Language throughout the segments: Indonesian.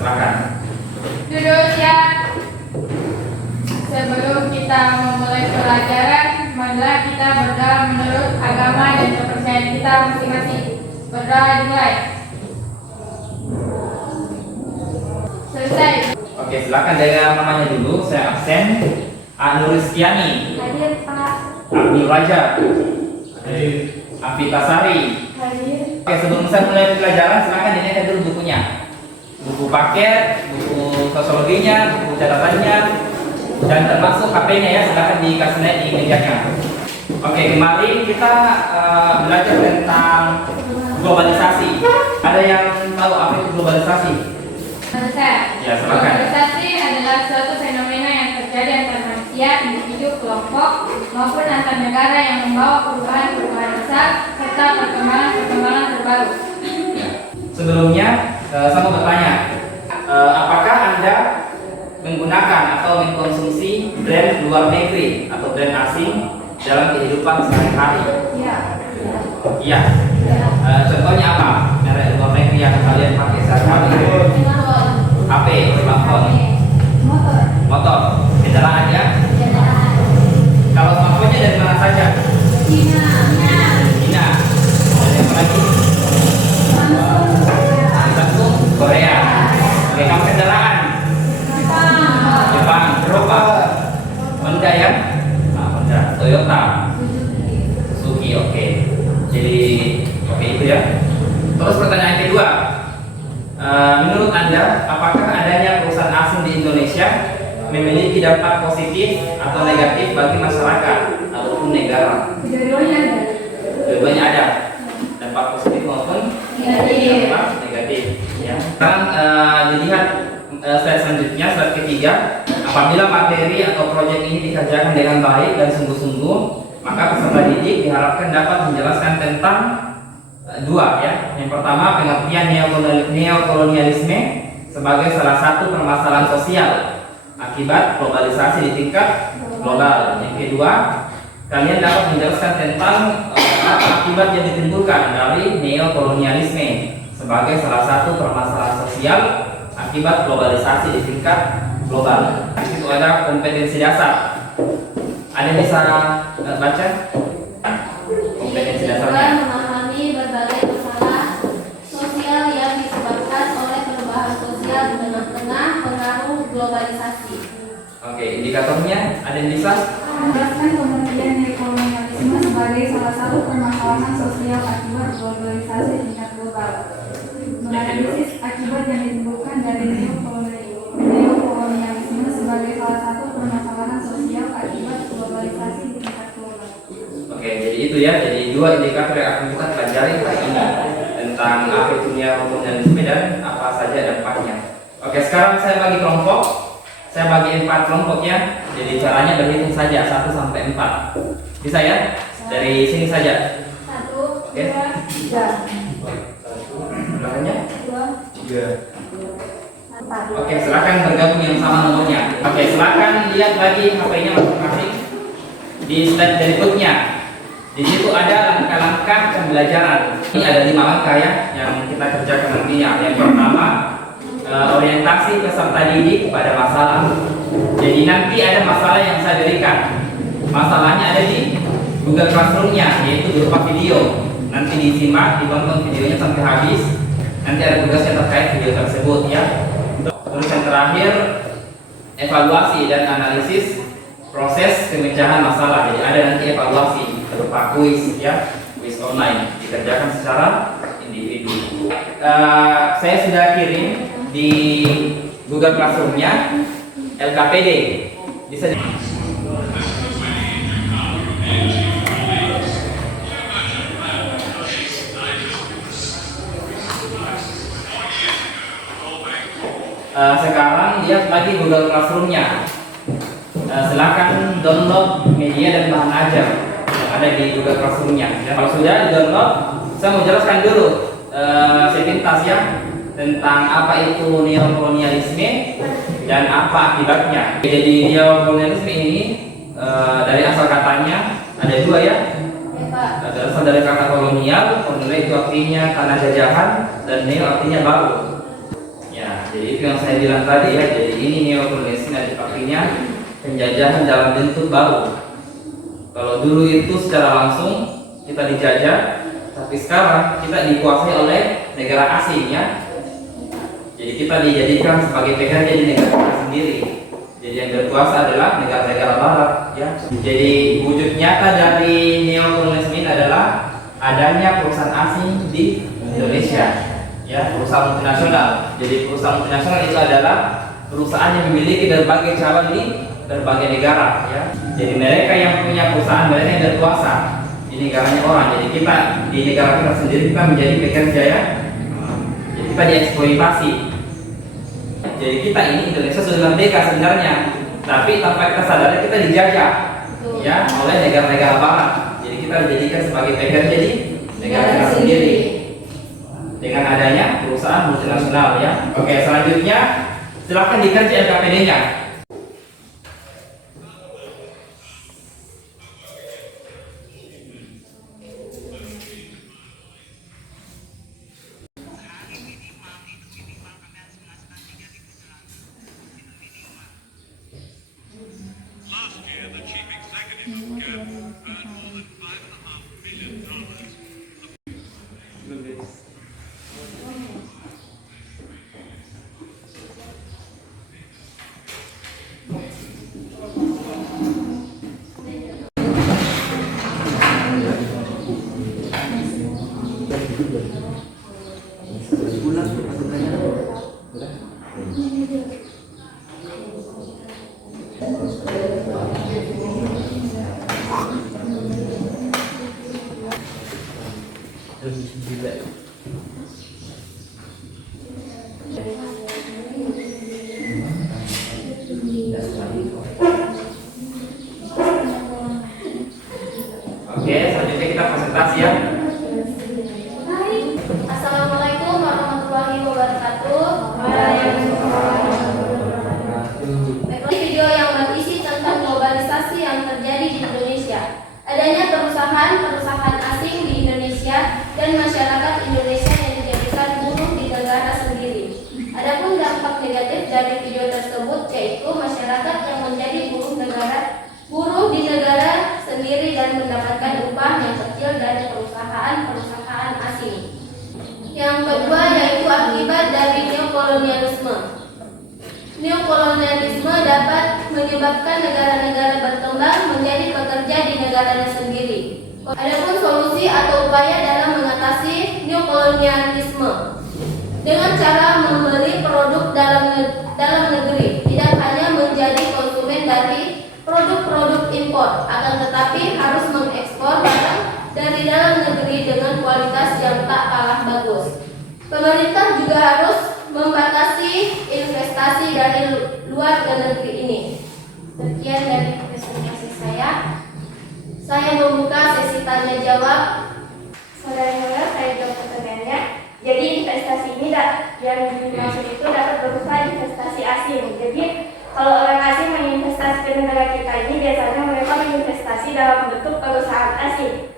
Silakan. Duduk ya. Sebelum kita memulai pelajaran, marilah kita berdoa menurut agama dan kepercayaan kita masing-masing. Berdoa dimulai. Selesai. Oke, silakan dengan namanya dulu. Saya absen. Nur Rizkyani, Hadir Pak. Abdul Raja, Hadir. Afita Sari. Hadir. Oke, sebelum saya mulai pelajaran, silakan dilihat dulu bukunya. Buku paket, buku sosiologinya, buku catatannya, dan termasuk HP-nya ya, silakan dikasih naik di mejanya. Oke, kemarin kita belajar tentang globalisasi. Ada yang tahu apa itu globalisasi? Selesai. Ya, silakan. Globalisasi adalah suatu fenomena yang terjadi antara manusia, individu, kelompok, maupun antar negara yang membawa perubahan-perubahan besar serta perkembangan-perkembangan terbaru. Sebelumnya, saya mau bertanya, apakah Anda menggunakan atau mengkonsumsi brand luar negeri atau brand asing dalam kehidupan sehari-hari? Iya. Iya. Contohnya apa? Merek luar negeri yang kalian pakai sehari-hari? HP, smartphone, Motor. motor, kendaraan ya? Kalau smartphone-nya dari mana saja? Cina. Cina. Dari apa lagi? Samsung, Korea. Oke, kamu kendaraan? Jepang, Eropa. Honda ya? Nah, Honda, Toyota, Suzuki, oke. Jadi, oke itu ya. Terus pertanyaan kedua, menurut Anda, apakah adanya perusahaan asing di Indonesia memiliki dampak positif atau negatif bagi masyarakat ataupun negara? Dua-duanya ada. Dua-duanya ada, dampak positif maupun Negatif. dampak negatif. Ya. Sekarang dilihat slide selanjutnya, slide ketiga. Apabila materi atau proyek ini dikerjakan dengan baik dan sungguh-sungguh, maka peserta didik diharapkan dapat menjelaskan tentang dua ya. Yang pertama, pengertian neokolonialisme sebagai salah satu permasalahan sosial akibat globalisasi di tingkat global. Yang kedua, kalian dapat menjelaskan tentang akibat yang ditimbulkan dari neokolonialisme sebagai salah satu permasalahan sosial akibat globalisasi di tingkat global. Di situ ada kompetensi dasar. Ada yang bisa baca kompetensi dasarnya? Memahami berbagai masalah sosial yang disebabkan oleh perubahan sosial di tengah-tengah pengaruh globalisasi. Oke, indikatornya ada yang bisa? Menjelaskan pengertian neokolonialisme sebagai salah satu permasalahan sosial akibat globalisasi tingkat global. Menganalisis akibat yang ditimbulkan dari neokolonialisme sebagai salah satu permasalahan sosial akibat globalisasi tingkat global. Oke, jadi itu ya. Jadi dua indikator yang akan kita pelajari hari ini tentang apa itu neokolonialisme dan apa saja dampaknya. Oke, sekarang saya bagi kelompok. Saya bagi 4 kelompok ya. Jadi caranya berhitung saja 1 sampai 4. Bisa ya? Dari sini saja. 1, Oke. 2, 3, Belakangnya? 3. 4. Oke, silakan bergabung yang sama nomornya. Oke, silakan lihat lagi HP-nya masing-masing di slide berikutnya. Di situ ada langkah-langkah pembelajaran. Ini ada 5 langkah ya yang kita kerjakan nantinya. Yang pertama, orientasi peserta didik pada masalah. Jadi nanti ada masalah yang saya berikan. Masalahnya ada di Google Classroom-nya, yaitu berupa video. Nanti disimak, ditonton videonya sampai habis. Nanti ada tugasnya terkait video tersebut ya. Terus yang terakhir, evaluasi dan analisis proses pemecahan masalah. Jadi ada nanti evaluasi berupa kuis ya, kuis online dikerjakan secara individu. Saya sudah kirim di Google Classroom-nya LKPD. Bisa sekarang lihat lagi Google Classroom-nya. Silakan download media dan bahan ajar yang ada di Google Classroom-nya. Ya, kalau sudah di-download, saya mau jelaskan dulu sepintas ya tentang apa itu neokolonialisme dan apa akibatnya. Jadi neokolonialisme ini dari asal katanya ada 2 ya. Berasal dari kata kolonial, kolonial itu artinya tanah jajahan dan neo artinya baru. Ya, jadi itu yang saya bilang tadi ya. Jadi ini neokolonialisme ada artinya penjajahan dalam bentuk baru. Kalau dulu itu secara langsung kita dijajah, tapi sekarang kita dikuasai oleh negara asing ya. Jadi kita dijadikan sebagai pekerja di negara kita sendiri. Jadi yang berkuasa adalah negara-negara barat ya. Jadi wujud nyata dari neokolonialisme ini adalah adanya perusahaan asing di Indonesia ya, perusahaan multinasional. Jadi perusahaan multinasional itu adalah perusahaan yang memiliki berbagai cabang di berbagai negara ya. Jadi mereka yang punya perusahaan, mereka yang berkuasa di negaranya orang. Jadi kita di negara kita sendiri kita menjadi pekerja ya. Jadi kita dieksploitasi. Jadi kita ini Indonesia sudah merdeka sebenarnya, tapi tanpa kita sadari kita dijajah ya oleh negara-negara barat. Jadi kita dijadikan sebagai pekerja di negara kita sendiri dengan adanya perusahaan multinasional ya. Oke, selanjutnya silakan dikaji LKPD-nya. Oke, selanjutnya kita presentasi ya. Assalamualaikum warahmatullahi wabarakatuh. Baiklah, video yang berisi tentang globalisasi yang terjadi di Indonesia. Adanya perusahaan asing di Indonesia dan masyarakat Indonesia yang dijadikan buruh di negara sendiri. Adapun dampak negatif dari video tersebut yaitu masyarakat yang menjadi buruh di negara sendiri dan mendapatkan upah yang kecil dari perusahaan asing. Yang kedua yaitu akibat dari neokolonialisme. Neokolonialisme dapat menyebabkan negara-negara berkembang menjadi pekerja di negaranya sendiri. Adapun solusi atau upaya dalam mengatasi neokolonialisme dengan cara membeli produk dalam negeri, tidak hanya menjadi konsumen dari produk-produk impor, akan tetapi harus mengekspor barang dari dalam negeri dengan kualitas yang tak kalah bagus. Pemerintah juga harus membatasi investasi dari luar ke negeri ini. Sekian dari presentasi saya. Saya membuka sesi tanya jawab. Saudara-saudara, saya jawab pertanyaannya. Jadi investasi ini yang dimaksud itu dapat berupa investasi asing. Jadi kalau orang asing menginvestasi ke negara kita ini biasanya mereka menginvestasi dalam bentuk perusahaan asing.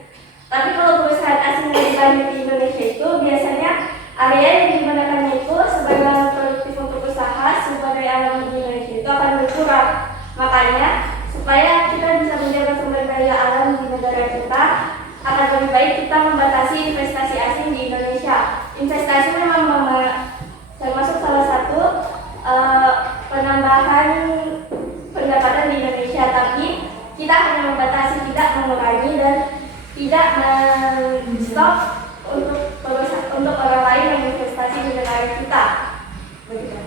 Tapi kalau perusahaan asing yang dibangun di Indonesia itu biasanya area yang digunakannya itu sebagai lahan produktif untuk usaha sumber daya alam di Indonesia itu akan berkurang. Makanya supaya kita bisa menjaga sumber daya alam di negara kita, akan lebih baik kita membatasi investasi asing di Indonesia. Investasi memang termasuk salah satu penambahan pendapatan di Indonesia, tapi kita hanya membatasi, tidak mengurangi dan tidak men-stop untuk orang lain yang investasi di negara kita. Begitu.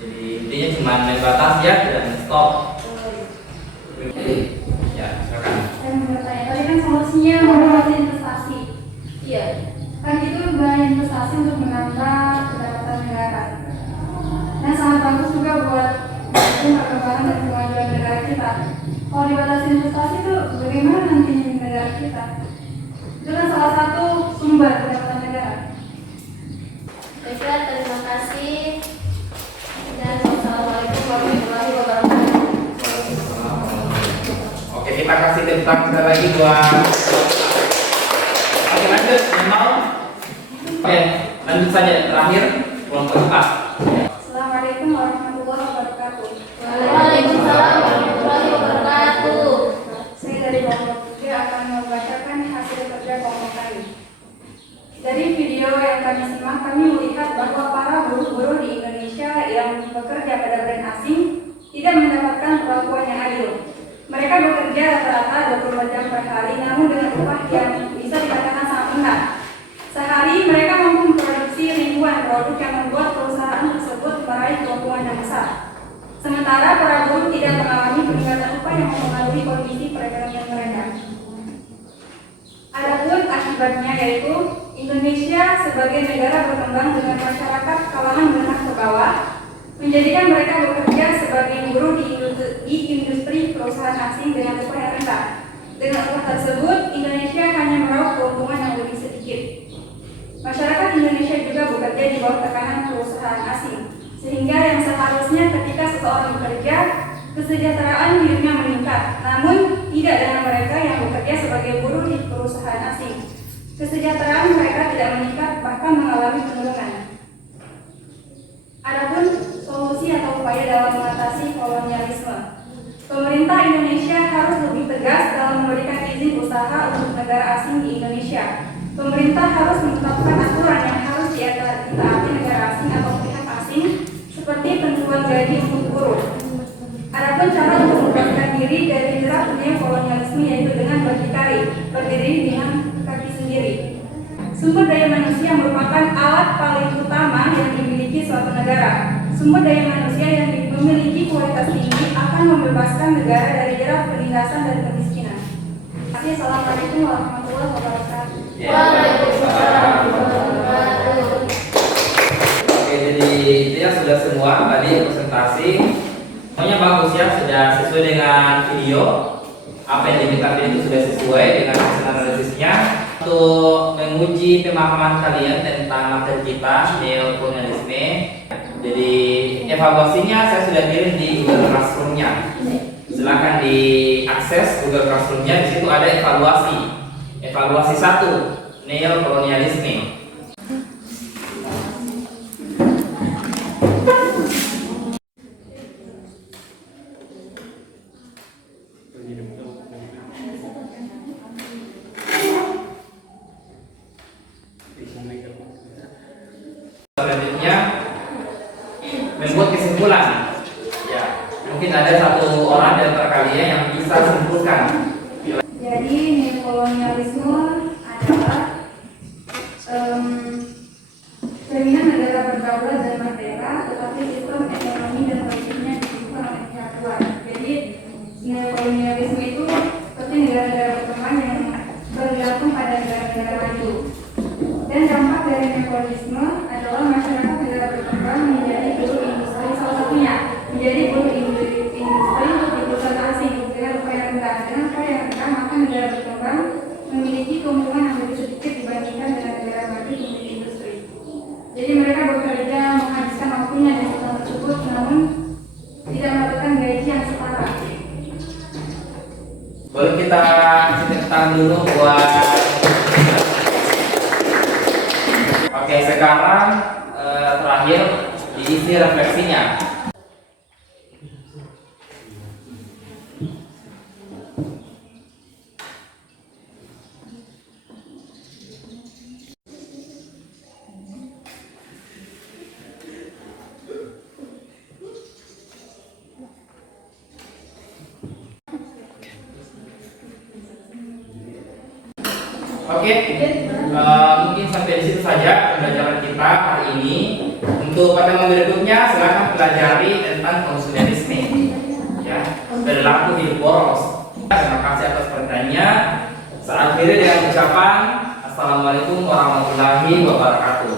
Jadi intinya cuma membatasi ya, tidak men-stop. Ya, silakan. Saya mau bertanya, tadi kan solusinya membatasi investasi. Iya. Kan itu banyak investasi untuk menambah pendapatan negara. Dan sangat bagus juga buat perkembangan dan kemajuan negara kita. Kalau dibatasi investasi itu bagaimana nantinya di negara kita? Itu kan salah satu sumber pendapatan negara. Baiklah, terima kasih dan wassalamualaikum warahmatullahi wabarakatuh. Oke, kita kasih tepuk tangan sekali lagi buat. Oke, lanjut. Yang mau? Oke, lanjut saja terakhir kelompok 4. Assalamualaikum warahmatullahi wabarakatuh. Waalaikumsalam warahmatullahi wabarakatuh. Saya dari kelompok 3 akan membacakan hasil kerja kelompok kami. Dari video yang kami simak, kami melihat bahwa para buruh-buruh di Indonesia yang bekerja pada brand asing tidak mendapatkan perlakuan yang adil. Mereka bekerja rata-rata 24 jam per hari, namun dengan upah yang bisa dikatakan sangat rendah. Sehari mereka mampu memproduksi ribuan produk yang membuat perusahaan tersebut meraih keuntungan yang besar. Sementara para buruh tidak mengalami peningkatan upah yang mempengaruhi kondisi perekonomian mereka. Adapun akibatnya yaitu Indonesia sebagai negara berkembang dengan masyarakat kalangan menengah ke bawah menjadikan mereka bekerja sebagai buruh di industri perusahaan asing dengan upah yang rendah. Dengan upah tersebut, Indonesia hanya meraup keuntungan yang lebih sedikit. Masyarakat Indonesia juga bekerja di bawah tekanan perusahaan asing, sehingga yang seharusnya ketika seseorang bekerja, kesejahteraan hidupnya meningkat. Namun, tidak dengan mereka yang bekerja sebagai buruh di perusahaan asing. Kesejahteraan mereka tidak meningkat, bahkan mengalami penurunan. Adapun solusi atau upaya dalam mengatasi kolonialisme. Pemerintah Indonesia harus lebih tegas dalam memberikan izin usaha untuk negara asing di Indonesia. Pemerintah harus menetapkan aturan yang harus ditaati negara asing atau pihak asing, seperti penentuan gaji untuk buruh. Adapun cara untuk membebaskan diri dari jerat neokolonialisme yaitu dengan berdikari, berdiri dengan kaki sendiri. Sumber daya manusia merupakan alat paling utama yang dimiliki suatu negara. Sumber daya manusia yang memiliki kualitas tinggi akan membebaskan negara dari jerat penindasan dan kemiskinan. Terima kasih. Assalamualaikum warahmatullahi wabarakatuh. Waalaikumsalam warahmatullahi wabarakatuh. Oke, jadi itu ya sudah semua tadi presentasi. Semuanya bagus ya, sudah sesuai dengan video. Apa yang diminta itu sudah sesuai dengan hasil analisisnya. Untuk menguji pemahaman kalian tentang materi kita neokolonialisme, jadi evaluasinya saya sudah kirim di Google Classroom-nya. Silakan diakses Google Classroom-nya. Di situ ada evaluasi 1 neokolonialisme. Selanjutnya membuat kesimpulan. Ya, mungkin ada satu orang di antara kalian yang bisa simpulkan. Jadi neokolonialisme adalah cerminan negara berdaulat dan merdeka, tetapi sistem ekonomi dan politiknya didukung oleh pihak luar. Jadi neokolonialisme itu seperti negara-negara berkembang yang bergantung pada negara-negara maju. Dan dampak dari neokolonialisme adalah masyarakat negara berkembang menjadi buruh industri, salah satunya menjadi buruh industri di perusahaan asing dengan upah yang rendah. Dengan upah yang rendah, maka negara berkembang memiliki keuntungan yang lebih sedikit dibandingkan dengan negara maju di industri. Jadi mereka bekerja menghabiskan waktunya di sektor tersebut, namun tidak mendapatkan gaji yang setara. Boleh kita ceritakan dulu buat. Oke, sekarang terakhir diisi refleksinya. Oke, mungkin sampai di situ saja pembelajaran kita hari ini. Untuk pertemuan berikutnya silakan pelajari tentang konsumerisme, ya, perilaku hidup boros. Terima kasih atas perhatiannya. Saya akhiri dengan ucapan Assalamualaikum warahmatullahi wabarakatuh.